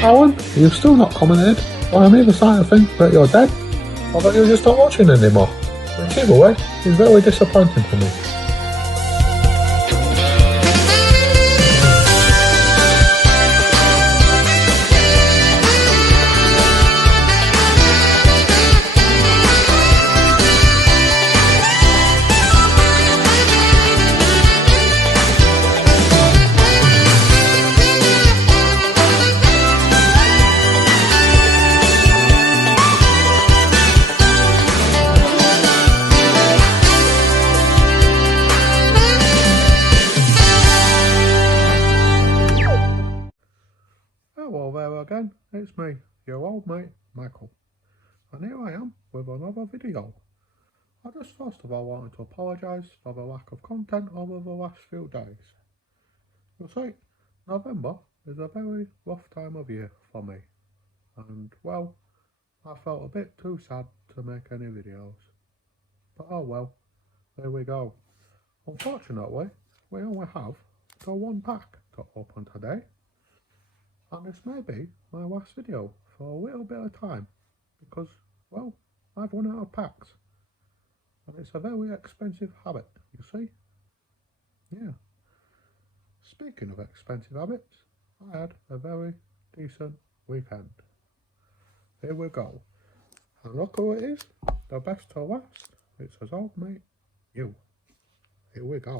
Callum, you've still not commented, or I'm either starting to think that you're dead, or that you're just not watching anymore. Which either way is very disappointing for me. Hello there again, it's me, your old mate, Michael. And here I am with another video. I just first of all wanted to apologise for the lack of content over the last few days. You see, November is a very rough time of year for me. And well, I felt a bit too sad to make any videos. But oh well, there we go. Unfortunately, we only have the one pack to open today. And this may be my last video for a little bit of time because, well, I've run out of packs. And it's a very expensive habit, you see. Yeah. Speaking of expensive habits, I had a very decent weekend. Here we go. And look who it is, the best to last. It's his old mate, you. Here we go.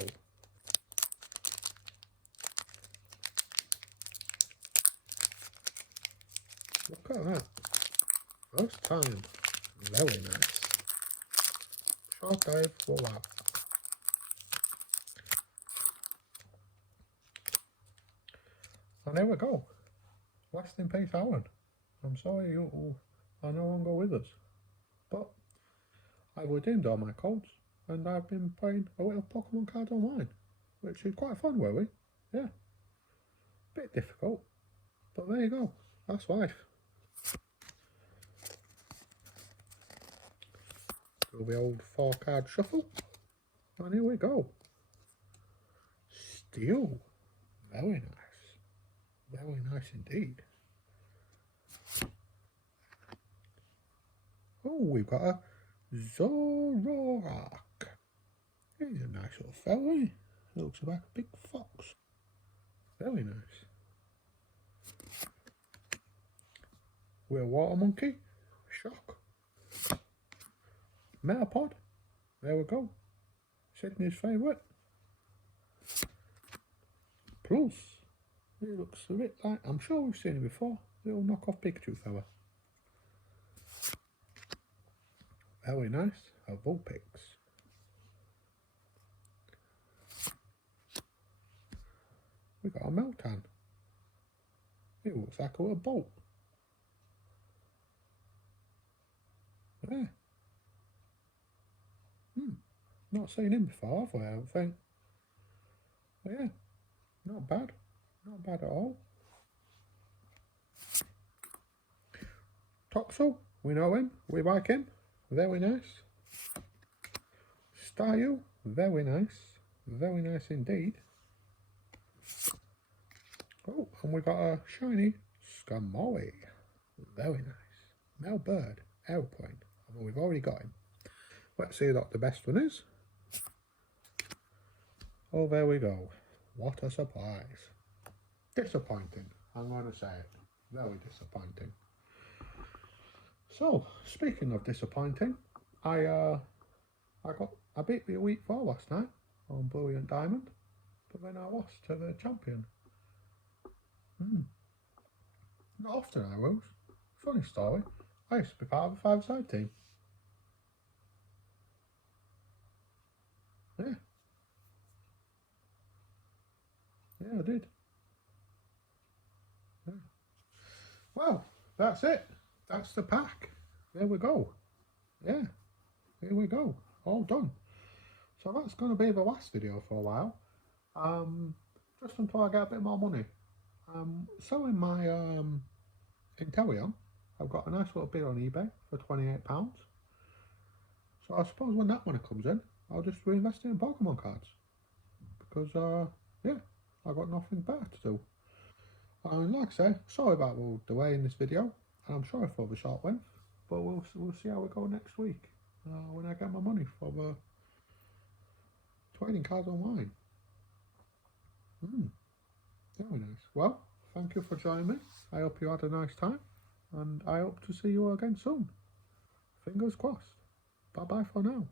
Look at that. First time. Very nice. Short dive for that. And there we go. Rest in peace, Alan. I'm sorry you are no longer with us. But I redeemed all my codes and I've been playing a little Pokemon cards online. Which is quite fun, really. Yeah. Bit difficult. But there you go. That's life. Do the old 4-card shuffle. And here we go. Steel. Very nice. Very nice indeed. Oh, we've got a Zoroark. He's a nice little fella. He looks like a big fox. Very nice. We're a water monkey. Shock. Metapod. There we go. Sydney's favourite. Plus, he looks a bit like, I'm sure we've seen him before, little knockoff Pikachu fella. Very nice. A Vulpix. We got a Meltan. It looks like a little bolt. There. Not seen him before, have we? I don't think. But yeah, not bad. Not bad at all. Toxel, we know him. We like him. Very nice. Staryu, very nice. Very nice indeed. Oh, and we got a shiny Skarmory. Very nice. Melbird, Airplane. Well, we've already got him. Let's see what the best one is. Oh, there we go. What a surprise. Disappointing, I'm going to say it. Very disappointing. So, speaking of disappointing, I beat the Elite Four last night on Brilliant Diamond, but then I lost to the champion. Not often I lose. Funny story. I used to be part of a 5-side team. Yeah. Yeah, I did. Yeah. Well, that's it. That's the pack. There we go. Yeah. Here we go. All done. So that's going to be the last video for a while. Just until I get a bit more money. Selling my Inteleon. I've got a nice little bid on eBay for £28. So I suppose when that money comes in, I'll just reinvest it in Pokemon cards. Because, yeah, I've got nothing better to do. And like I say, sorry about the delay in this video, and I'm sorry for the short length, but we'll see how we go next week when I get my money for the trading cards online. Very nice. Well, thank you for joining me. I hope you had a nice time, and I hope to see you again soon. Fingers crossed. Bye bye for now.